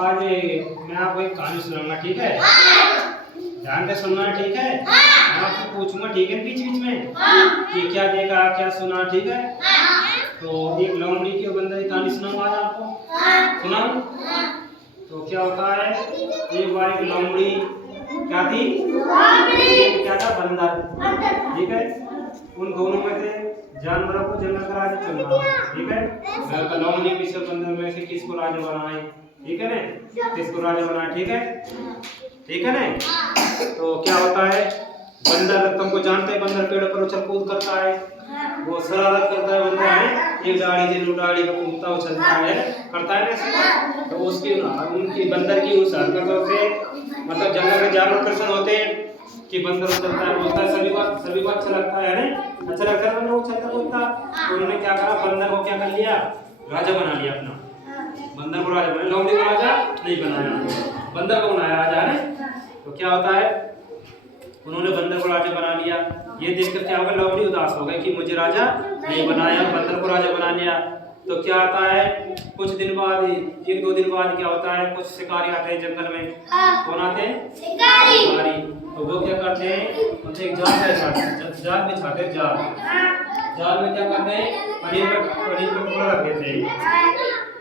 आज मैं आपको एक कहानी सुनाऊंगा, ठीक है? ध्यान से सुनना, ठीक है? मैं आपसे पूछूंगा, ठीक है, बीच बीच में कि क्या देखा क्या सुना, ठीक है? तो एक लोमड़ी की और बंदर की कहानी सुनाऊंगा आज आपको। सुनाऊं? तो क्या होता है, एक बार एक लोमड़ी क्या थी, क्या था, बंदर, ठीक है? उन दोनों में से जानवरों को जंगल का राजा चुनना, ठीक है? लोमड़ी किस बंदर में से किसको राजा बनाए, ठीक है ना? किसको राजा बनाए, ठीक है? ठीक है ना? तो क्या होता है, बंदर तुमको जानते हैं, बंदर पेड़ पर उछल कूद करता है, वो शरारत करता है, बंदर है एक दाढ़ी से दूसरी दाढ़ी पर कूदता उछलता है, करता है ना? तो उसकी उनकी बंदर की उस हरकतों से मतलब जंगल में जानवर प्रसन्न होते हैं कि बंदर उछलता है, बोलता है, सभी को अच्छा लगता है ना? अच्छा लगता है बंदर उछलता कूदता। तो उन्होंने क्या करा, बंदर को क्या कर लिया, राजा बना लिया अपना। बंदर को राजा बनाया, लोमड़ी को राजा नहीं बनाया, बंदर को बनाया राजा, है? तो क्या होता है, उन्होंने बंदर को राजा बना लिया। ये देखकर क्या होगा, लोमड़ी उदास हो गए कि मुझे राजा नहीं बनाया, बंदर को राजा बना लिया। तो क्या आता है, कुछ दिन बाद, एक दो दिन बाद क्या होता है, कुछ शिकारी आते हैं जंगल में। कौन आते हैं? शिकारी। तो वो क्या करते हैं, उनसे एक जाल बिछाते हैं, जाल में क्या करते हैं, पनीर का टुकड़ा रख देते हैं।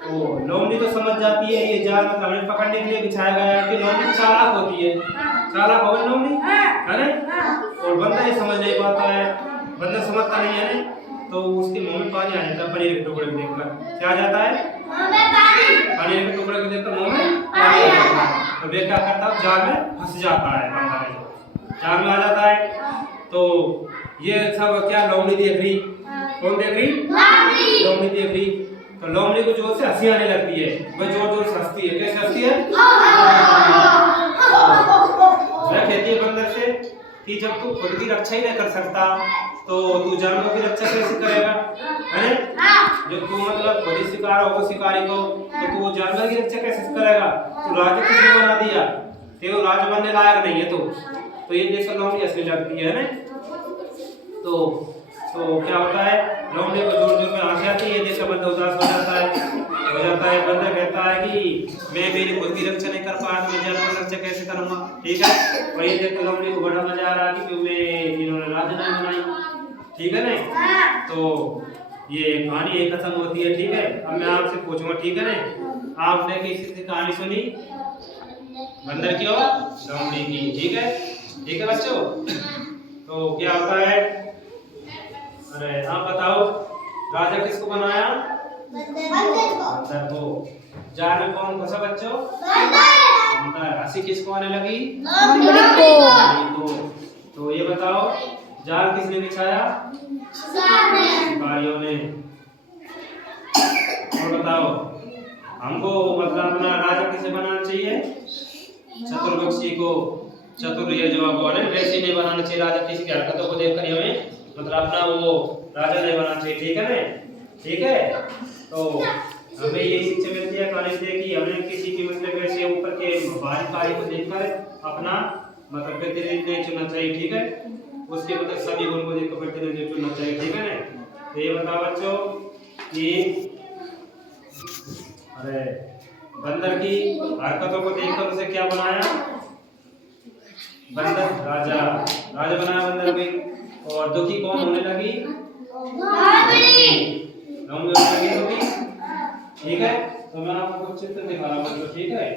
तो लोमड़ी तो समझ जाती है ये जाल मतलब हमें पकड़ने के लिए बिछाया गया है, कि लोमड़ी चालाक होती है, चालाक होगी लोमड़ी, है ना? और बंदर ये समझ नहीं पाता है, बंदर समझता नहीं है ना? तो उसके मुंह में पानी आ जाता है, पनीर के टुकड़े को देखकर। क्या आ जाता है, पनीर के टुकड़े को देखकर मुंह में पानी आ जाता है। तो वे क्या करता है, जाल में फंस जाता है, बंदर जाल में आ जाता है। तो ये सब क्या लोमड़ी देख रही, कौन देख रही, लोमड़ी देख रही। तो लोमड़ी को जोर से हंसी आने लगती है, वह जोर जोर से हंसती है। कैसे हंसती है, वह कहती है बंदर से कि जब तू खुद की रक्षा ही नहीं कर सकता तो तू जानवरों की रक्षा कैसे करेगा, है ना? जब तू मतलब खुद ही शिकार होगा शिकारी को, तो तू जानवर की रक्षा कैसे करेगा? तू राजा किसने बना दिया, तेरे राजा बनने लायक नहीं है। तो ये देखकर लोमड़ी हंसने लगती है ना? तो क्या होता है, लोमड़ी को जोर जोर में हंसी आती है, ये देखकर बंदर उदास हो जाता है। बंदर कहता है कि मैं मेरी खुद की रक्षा नहीं कर पाया तो मैं जानवर की रक्षा कैसे करूंगा, ठीक है? और ये देखकर लोमड़ी को बड़ा मजा आ रहा है कि मैं इन्होंने राजा नहीं बनाई, ठीक है ना? तो ये कहानी एक खत्म होती है, ठीक है? अब मैं आपसे पूछूंगा, ठीक है ना? आपने किसी से कहानी सुनी, बंदर की और लोमड़ी की, ठीक है? ठीक है बच्चों? तो क्या होता है, अरे आप बताओ, राजा किसको बनाया, बंदर को। जाल में कौन फंसा बच्चों, बंदर। हंसी किसको आने लगी, लोमड़ी को। तो ये बताओ, जाल किसने बिछाया, शिकारियों ने। और बताओ, हमको मतलब अपना राजा किसे बनाना चाहिए, चतुर्पक्षी को। चतुर ये जवाब हुआ ना, वैसे नहीं बनाना चाहिए राजा, किसी की हरकतों को देखकर हमें मतलब अपना वो राजा नहीं बनाना चाहिए, ठीक है ना? ठीक है? तो हमें ये शिक्षा मिलती है कहानी से कि हमें किसी की मतलब ऐसे ऊपर के बाहरी कार्य को देखकर अपना मतलब प्रतिनिधि नहीं चुनना चाहिए, ठीक है? उसके मतलब सभी गुण को देखकर प्रतिनिधि चुनना चाहिए, ठीक है ना? तो ये बताओ बच्चों कि अरे बंदर की हरकतों को देखकर उसे क्या बनाया, बंदर राजा बनाया बंदर भी। और दुखी कौन होने लगी, लोमड़ी होने लगी दुखी, ठीक है? तो मैं आपको कुछ चित्र दिखा रहा हूँ, ठीक है?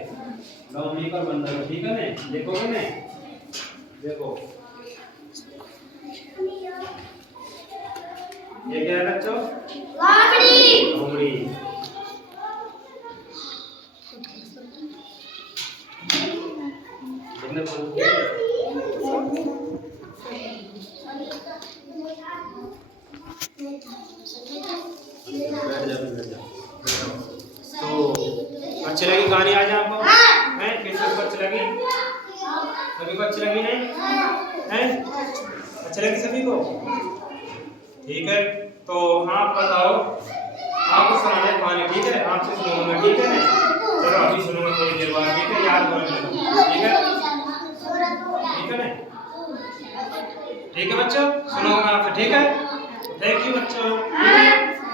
लोमड़ी और बंदर को, ठीक है ना? देखोगे ना, देखो ये क्या है बच्चों, लोमड़ी। तो अच्छी लगी कहानी आज आपको, हैं? किसको अच्छी लगी, सभी को अच्छी लगी नहीं, हैं? अच्छी लगी सभी को, ठीक है? तो आप बताओ, आपको सुनाना है कहानी, ठीक है? आपसे सुनूंगा, ठीक है ना? चलो अभी सुनूंगा थोड़ी देर बाद, ठीक है? याद करो, ठीक है? ठीक है ना? ठीक है बच्चों, सुनूंगा आपसे, ठीक है?